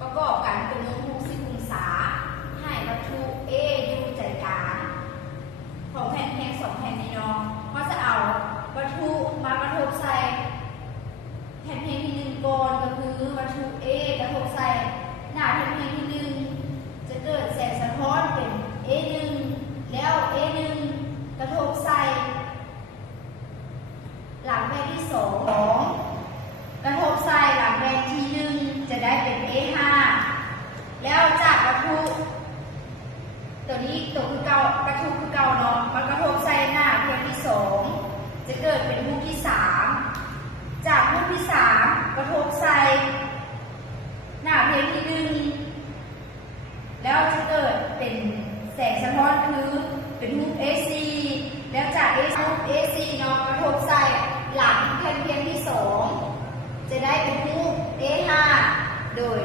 ประกอบกันเป็นวง60 องศาให้วัตถุ A อยู่ใจกลางของแผ่นเพลง2 แผ่นนี้เนาะก็จะเอาวัตถุมากระทบใส่แผ่นเพลงที่1ก่อนก็คือวัตถุ A กระทบใส่หน้าแผ่นเพลงที่1จะเกิดแสงสะท้อนเป็น A1 แล้ว A1 กระทบใส่หลังแผ่นที่2กระทบใส่หลังแผ่นที่1จะได้เป็น A5 แล้วจากวัตถุตัวนี้ตัวคือเก่ากระทบคือเก่าเนาะมันกระทบใส่หน้าแผ่นที่2จะเกิดเป็นรูปที่3จากรูปที่3กระทบใส่หน้าแผ่นที่1แล้วจะเกิดเป็นแสงสะท้อนคือเป็นรูป AC แล้วจากรูป AC เนาะกระทบใส่หลังแผ่นที่2จะได้เป็นรูป A5 โดย